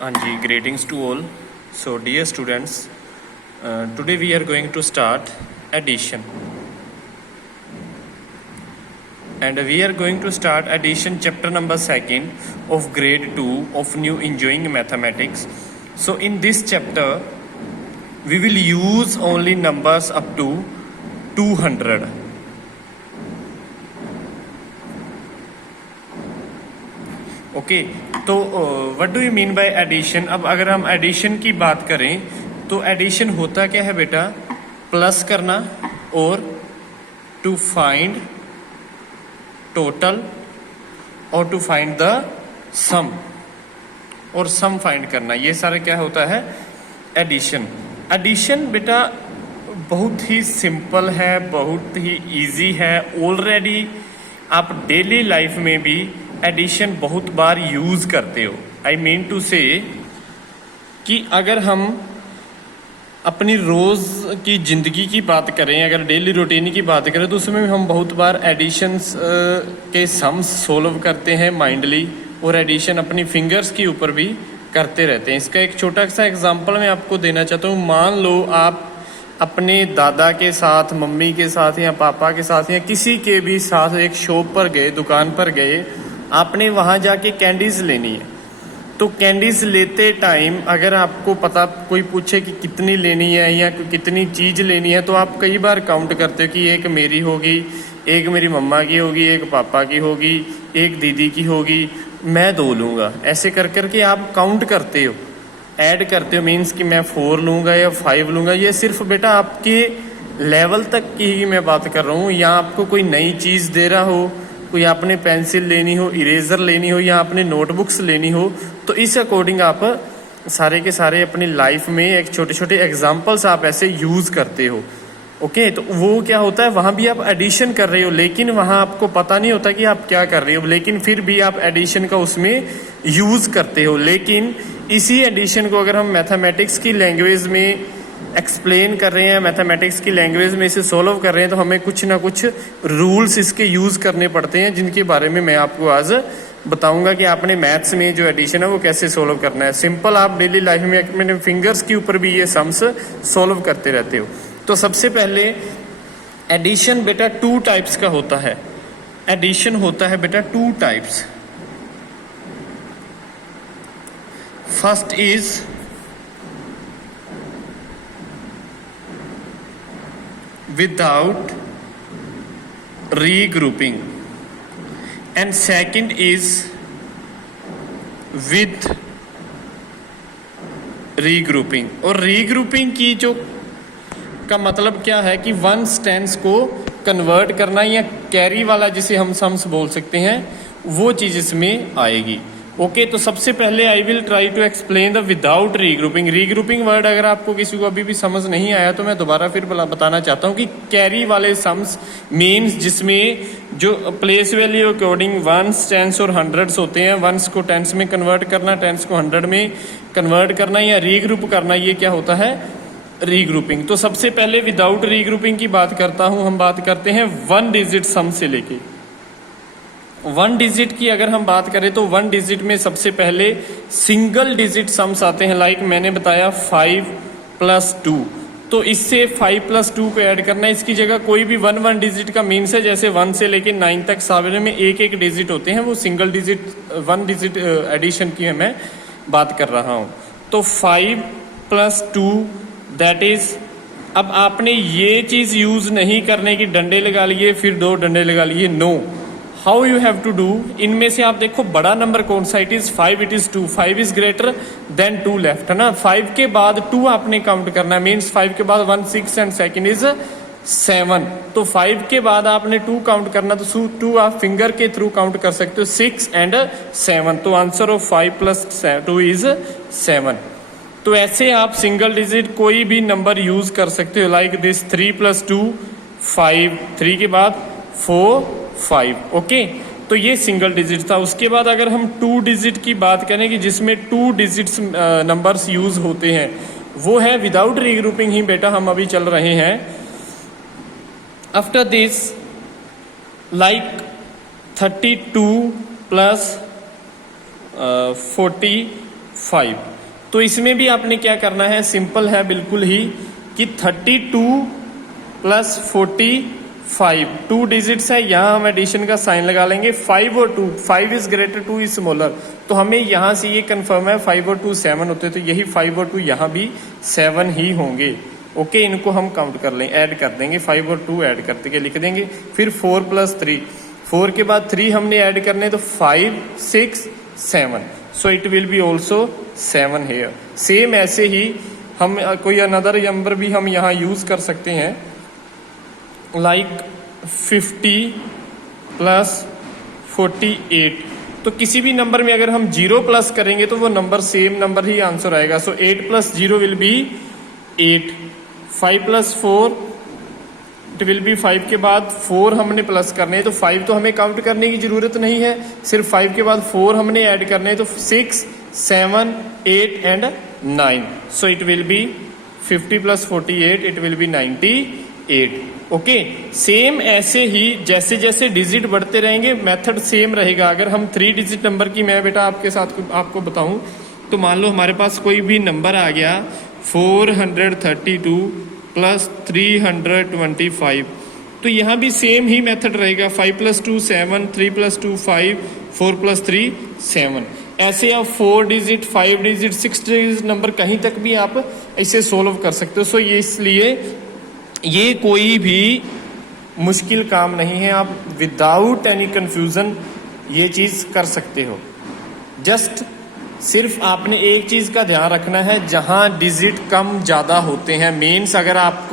हाँ जी, greetings to all. So dear students, today we are going to start addition, and we are going to start addition chapter number 2 of grade 2 of new enjoying mathematics. So in this chapter we will use only numbers up to 200. Okay, तो what do you mean by addition. अब अगर हम addition की बात करें तो addition होता क्या है बेटा, प्लस करना और टू फाइंड टोटल और टू फाइंड द सम और सम फाइंड करना, ये सारा क्या होता है एडिशन। एडिशन बेटा बहुत ही सिंपल है, बहुत ही इजी है। ऑलरेडी आप डेली लाइफ में भी एडिशन बहुत बार यूज करते हो। आई मीन टू से कि अगर हम अपनी रोज की जिंदगी की बात करें, अगर डेली रूटीन की बात करें तो उसमें हम बहुत बार एडिशंस के सम्स सोल्व करते हैं माइंडली, और एडिशन अपनी फिंगर्स के ऊपर भी करते रहते हैं। इसका एक छोटा सा एग्जांपल मैं आपको देना चाहता हूँ। मान लो आप अपने दादा के साथ, मम्मी के साथ या पापा के साथ या किसी के भी साथ एक शॉप पर गए, दुकान पर गए, आपने वहां जाके कैंडीज लेनी है। तो कैंडीज लेते टाइम अगर आपको पता, कोई पूछे कि कितनी लेनी है या कितनी चीज लेनी है, तो आप कई बार काउंट करते हो कि एक मेरी होगी, एक मेरी मम्मा की होगी, एक पापा की होगी, एक दीदी की होगी, मैं 2 लूंगा। ऐसे कर करके आप काउंट करते हो, ऐड करते हो। मीन्स कि मैं 4 लूंगा या 5 लूंगा। ये सिर्फ बेटा आपके लेवल तक की ही मैं बात कर रहा हूँ। या आपको कोई नई चीज दे रहा हो, कोई आपने पेंसिल लेनी हो, इरेजर लेनी हो, या आपने नोटबुक्स लेनी हो, तो इस अकॉर्डिंग आप सारे के सारे अपनी लाइफ में एक छोटे छोटे एग्जाम्पल्स आप ऐसे यूज करते हो। ओके, तो वो क्या होता है, वहां भी आप एडिशन कर रहे हो, लेकिन वहां आपको पता नहीं होता कि आप क्या कर रहे हो, लेकिन फिर भी आप एडिशन का उसमें यूज करते हो। लेकिन इसी एडिशन को अगर हम मैथमेटिक्स की लैंग्वेज में एक्सप्लेन कर रहे हैं, मैथमेटिक्स की लैंग्वेज में इसे सोल्व कर रहे हैं, तो हमें कुछ ना कुछ रूल्स इसके यूज करने पड़ते हैं, जिनके बारे में मैं आपको आज बताऊंगा कि आपने मैथ्स में जो एडिशन है वो कैसे सोल्व करना है। सिंपल आप डेली लाइफ में अपने फिंगर्स के ऊपर भी ये सम्स सोल्व करते रहते हो। तो सबसे पहले एडिशन बेटा 2 टाइप्स का होता है। एडिशन होता है बेटा 2 types. First is without regrouping and second is with regrouping। और regrouping की जो का मतलब क्या है कि वन टेंस को कन्वर्ट करना, या कैरी वाला जिसे हम सम्स बोल सकते हैं, वो चीज इसमें आएगी। ओके, तो सबसे पहले I will try to explain the without regrouping. Regrouping word अगर आपको किसी को अभी भी समझ नहीं आया तो मैं दोबारा फिर बताना चाहता हूँ कि कैरी वाले सम्स मीन्स जिसमें जो place value according ones, tens और हंड्रेड्स होते हैं। वंस को टेंस में कन्वर्ट करना, टेंस को 100 में कन्वर्ट करना या रीग्रुप करना, ये क्या होता है रीग्रुपिंग। तो सबसे पहले विदाउट रीग्रुपिंग की बात करता हूँ। हम बात करते हैं 1 डिजिट सम से लेके 1 डिजिट की अगर हम बात करें तो 1 डिजिट में सबसे पहले सिंगल डिजिट सम्स आते हैं। लाइक मैंने बताया 5 + 2, तो इससे 5 + 2 को ऐड करना है। इसकी जगह कोई भी 1 डिजिट का मीन्स है, जैसे 1 से लेके 9 तक सारे में एक डिजिट होते हैं, वो सिंगल डिजिट 1 डिजिट एडिशन की मैं बात कर रहा हूँ। तो 5 + 2 दैट इज, अब आपने ये चीज यूज नहीं करने की डंडे लगा लिए फिर 2 डंडे लगा लिए, no. How you have to do, इनमें से आप देखो बड़ा नंबर कौन सा, it is 5, it is 2, 5 is greater than 2 left है ना। 5 के बाद 2 आपने काउंट करना, मीन्स 5 के बाद 1 6 एंड सेकंड इज 7। तो 5 के बाद आपने 2 काउंट करना, तो 2 आप फिंगर के थ्रू काउंट कर सकते हो, 6 एंड 7। तो आंसर ऑफ 5 + 2 इज 7। तो ऐसे आप सिंगल डिजिट कोई भी नंबर यूज कर सकते हो, लाइक दिस 3 + 2 5, 3 के बाद 4 5। ओके, तो ये सिंगल डिजिट था। उसके बाद अगर हम 2 डिजिट की बात करें कि जिसमें 2 डिजिट्स नंबर्स यूज होते हैं, वो है विदाउट रीग्रुपिंग ही बेटा हम अभी चल रहे हैं। After this like 32 + 40 5। तो इसमें भी आपने क्या करना है, सिंपल है बिल्कुल ही कि 32 प्लस 45, 2 डिजिट्स है, यहाँ हम एडिशन का साइन लगा लेंगे। 5 और 2, 5 इज ग्रेटर, 2 इज स्मॉलर, तो हमें यहाँ से ये कंफर्म है 5 और 2 7 होते, तो यही 5 और 2 यहाँ भी 7 ही होंगे। ओके, इनको हम काउंट कर लें, ऐड कर देंगे, 5 और 2 ऐड करते के लिख देंगे। फिर 4 प्लस 3, 4 के बाद 3 हमने ऐड करने, तो 5 6 7, so it will be also 7 here. Same ऐसे ही हम कोई अनदर नंबर भी हम यहाँ यूज कर सकते हैं, लाइक 50 प्लस 48। तो किसी भी नंबर में अगर हम 0 प्लस करेंगे तो वो नंबर सेम नंबर ही आंसर आएगा। सो 8 plus 0 will be 8, 5 plus 4 it will B 5 के बाद 4 हमने प्लस करने हैं, तो 5 तो हमें काउंट करने की जरूरत नहीं है, सिर्फ 5 के बाद 4 हमने ऐड करने हैं, तो 6 7 8 and 9, so it will B 50 plus 48 it will B 98। Okay, same ऐसे ही जैसे जैसे डिजिट बढ़ते रहेंगे मेथड सेम रहेगा। अगर हम 3 डिजिट नंबर की मैं बेटा आपके साथ आपको बताऊं, तो मान लो हमारे पास कोई भी नंबर आ गया 432 प्लस 325, तो यहाँ भी सेम ही मेथड रहेगा, 5 प्लस 2 7, 3 प्लस 2 5, 4 प्लस 3 7। ऐसे आप 4 डिजिट 5 डिजिट 6 डिजिट नंबर कहीं तक भी आप इसे सोल्व कर सकते हो। सो ये इसलिए ये कोई भी मुश्किल काम नहीं है, आप विदाउट एनी कंफ्यूजन ये चीज कर सकते हो। जस्ट सिर्फ आपने एक चीज का ध्यान रखना है, जहां डिजिट कम ज्यादा होते हैं, मीन्स अगर आपको